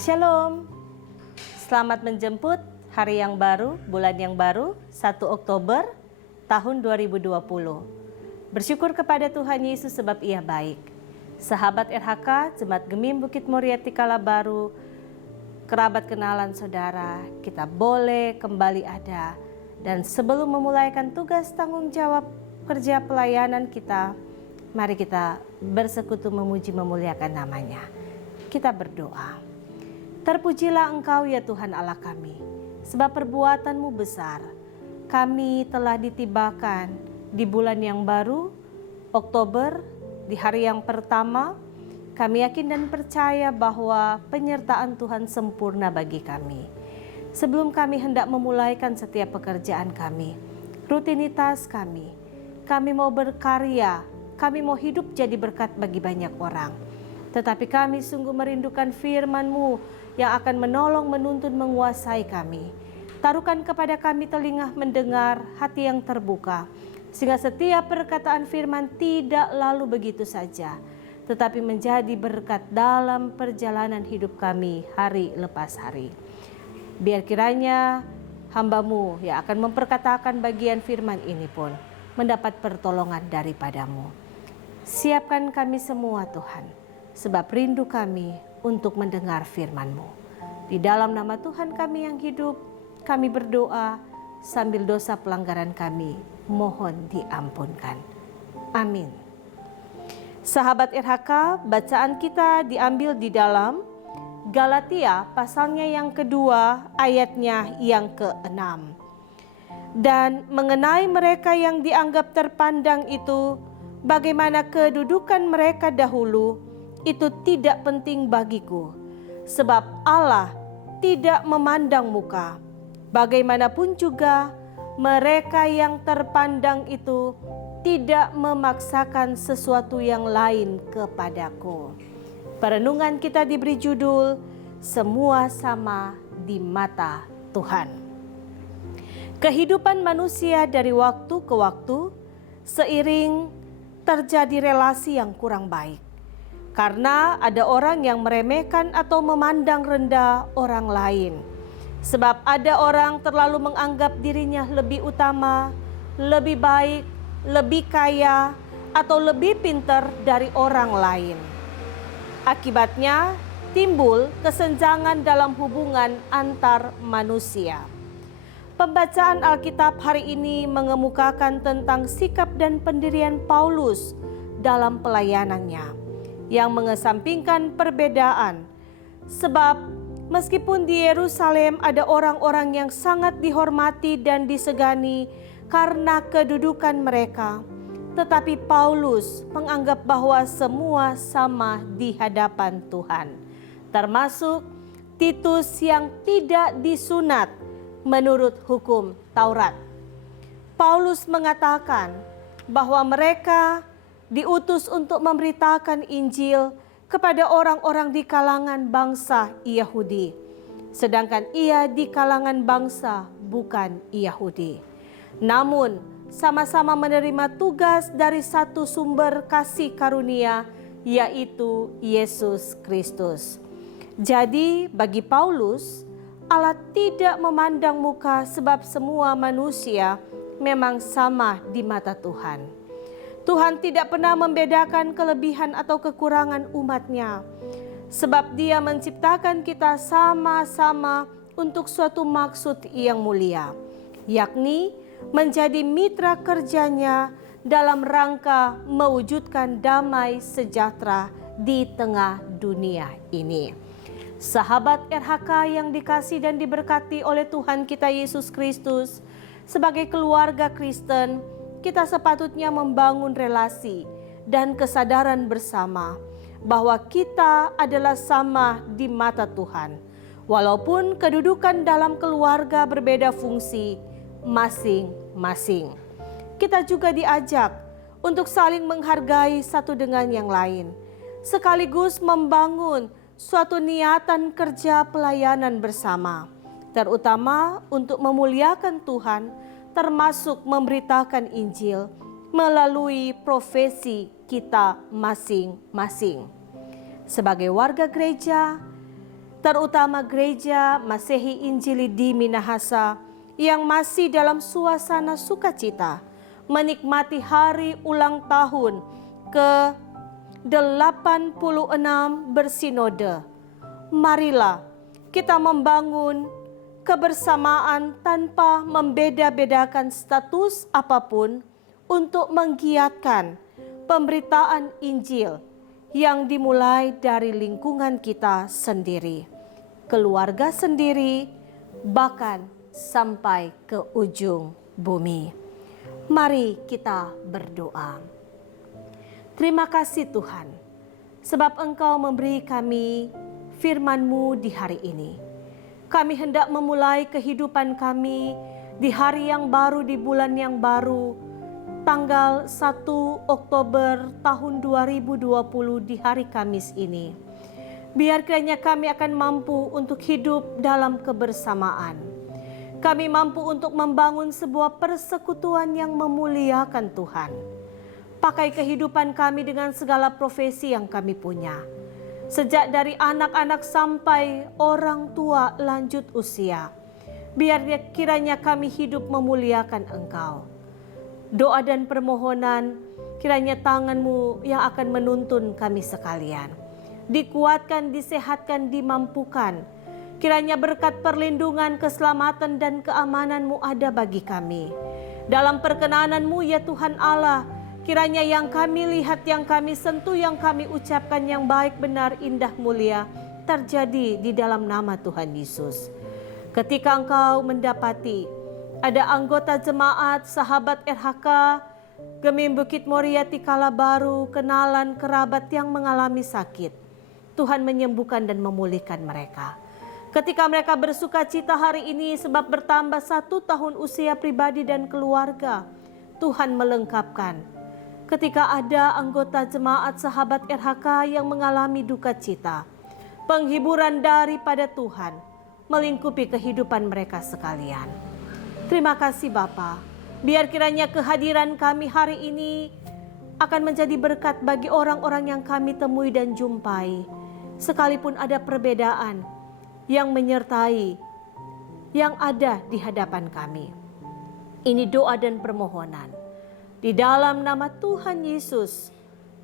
Shalom, selamat menjemput hari yang baru, bulan yang baru, 1 Oktober tahun 2020. Bersyukur kepada Tuhan Yesus sebab Ia baik. Sahabat RHK, Jemaat Gemim Bukit Moriati Kalabaru, kerabat kenalan saudara, kita boleh kembali ada. Dan sebelum memulaikan tugas tanggung jawab kerja pelayanan kita, mari kita bersekutu memuji memuliakan namanya. Kita berdoa. Terpujilah Engkau ya Tuhan Allah kami, sebab perbuatan-Mu besar. Kami telah ditibakan di bulan yang baru, Oktober, di hari yang pertama. Kami yakin dan percaya bahwa penyertaan Tuhan sempurna bagi kami. Sebelum kami hendak memulaikan setiap pekerjaan kami, rutinitas kami mau berkarya, kami mau hidup jadi berkat bagi banyak orang. Tetapi kami sungguh merindukan firman-Mu yang akan menolong, menuntun, menguasai kami. Taruhkan kepada kami telinga mendengar, hati yang terbuka, sehingga setiap perkataan firman tidak lalu begitu saja, tetapi menjadi berkat dalam perjalanan hidup kami hari lepas hari. Biar kiranya hamba-Mu yang akan memperkatakan bagian firman ini pun mendapat pertolongan daripada-Mu. Siapkan kami semua Tuhan, sebab rindu kami untuk mendengar firman-Mu. Di dalam nama Tuhan kami yang hidup, kami berdoa sambil dosa pelanggaran kami mohon diampunkan. Amin. Sahabat RHK, bacaan kita diambil di dalam Galatia pasalnya yang kedua, ayatnya yang ke-6. Dan mengenai mereka yang dianggap terpandang itu, bagaimana kedudukan mereka dahulu, itu tidak penting bagiku, sebab Allah tidak memandang muka. Bagaimanapun juga, mereka yang terpandang itu tidak memaksakan sesuatu yang lain kepadaku. Perenungan kita diberi judul, Semua Sama di Mata Tuhan. Kehidupan manusia dari waktu ke waktu seiring terjadi relasi yang kurang baik. Karena ada orang yang meremehkan atau memandang rendah orang lain. Sebab ada orang terlalu menganggap dirinya lebih utama, lebih baik, lebih kaya, atau lebih pintar dari orang lain. Akibatnya timbul kesenjangan dalam hubungan antar manusia. Pembacaan Alkitab hari ini mengemukakan tentang sikap dan pendirian Paulus dalam pelayanannya, yang mengesampingkan perbedaan. Sebab meskipun di Yerusalem ada orang-orang yang sangat dihormati dan disegani karena kedudukan mereka, tetapi Paulus menganggap bahwa semua sama di hadapan Tuhan, termasuk Titus yang tidak disunat menurut hukum Taurat. Paulus mengatakan bahwa mereka diutus untuk memberitakan Injil kepada orang-orang di kalangan bangsa Yahudi, sedangkan ia di kalangan bangsa bukan Yahudi. Namun sama-sama menerima tugas dari satu sumber kasih karunia, yaitu Yesus Kristus. Jadi bagi Paulus, Allah tidak memandang muka sebab semua manusia memang sama di mata Tuhan. Tuhan tidak pernah membedakan kelebihan atau kekurangan umat-Nya, sebab Dia menciptakan kita sama-sama untuk suatu maksud yang mulia, yakni menjadi mitra kerja-Nya dalam rangka mewujudkan damai sejahtera di tengah dunia ini. Sahabat RHK yang dikasihi dan diberkati oleh Tuhan kita Yesus Kristus, sebagai keluarga Kristen, kita sepatutnya membangun relasi dan kesadaran bersama bahwa kita adalah sama di mata Tuhan. Walaupun kedudukan dalam keluarga berbeda fungsi masing-masing, kita juga diajak untuk saling menghargai satu dengan yang lain, sekaligus membangun suatu niatan kerja pelayanan bersama, terutama untuk memuliakan Tuhan, termasuk memberitakan Injil melalui profesi kita masing-masing. Sebagai warga gereja, terutama gereja Masehi Injili di Minahasa yang masih dalam suasana sukacita menikmati hari ulang tahun ke-86 bersinode. Marilah kita membangun kebersamaan tanpa membeda-bedakan status apapun untuk menggiatkan pemberitaan Injil yang dimulai dari lingkungan kita sendiri, keluarga sendiri, bahkan sampai ke ujung bumi. Mari kita berdoa. Terima kasih Tuhan, sebab Engkau memberi kami firman-Mu di hari ini. Kami hendak memulai kehidupan kami di hari yang baru, di bulan yang baru, tanggal 1 Oktober tahun 2020 di hari Kamis ini. Biar kiranya kami akan mampu untuk hidup dalam kebersamaan. Kami mampu untuk membangun sebuah persekutuan yang memuliakan Tuhan. Pakai kehidupan kami dengan segala profesi yang kami punya. Sejak dari anak-anak sampai orang tua lanjut usia. Biar kiranya kami hidup memuliakan Engkau. Doa dan permohonan, kiranya tangan-Mu yang akan menuntun kami sekalian. Dikuatkan, disehatkan, dimampukan. Kiranya berkat perlindungan, keselamatan, dan keamanan-Mu ada bagi kami. Dalam perkenanan-Mu ya Tuhan Allah, kiranya yang kami lihat, yang kami sentuh, yang kami ucapkan yang baik, benar, indah, mulia, terjadi di dalam nama Tuhan Yesus. Ketika Engkau mendapati ada anggota jemaat, sahabat RHK, Gemim Bukit Moria Tikala Baru, kenalan, kerabat yang mengalami sakit, Tuhan menyembuhkan dan memulihkan mereka. Ketika mereka bersuka cita hari ini sebab bertambah 1 tahun usia pribadi dan keluarga, Tuhan melengkapkan. Ketika ada anggota jemaat sahabat RHK yang mengalami duka cita, penghiburan daripada Tuhan melingkupi kehidupan mereka sekalian. Terima kasih Bapa, biar kiranya kehadiran kami hari ini akan menjadi berkat bagi orang-orang yang kami temui dan jumpai. Sekalipun ada perbedaan yang menyertai, yang ada di hadapan kami. Ini doa dan permohonan. Di dalam nama Tuhan Yesus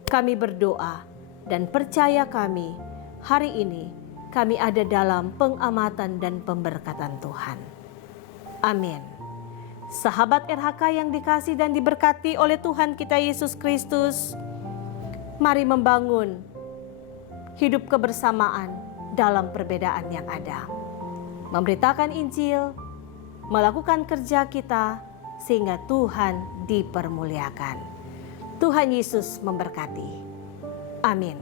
kami berdoa dan percaya kami hari ini kami ada dalam pengamatan dan pemberkatan Tuhan. Amin. Sahabat RHK yang dikasih dan diberkati oleh Tuhan kita Yesus Kristus, mari membangun hidup kebersamaan dalam perbedaan yang ada. Memberitakan Injil, melakukan kerja kita sehingga Tuhan dipermuliakan. Tuhan Yesus memberkati. Amin.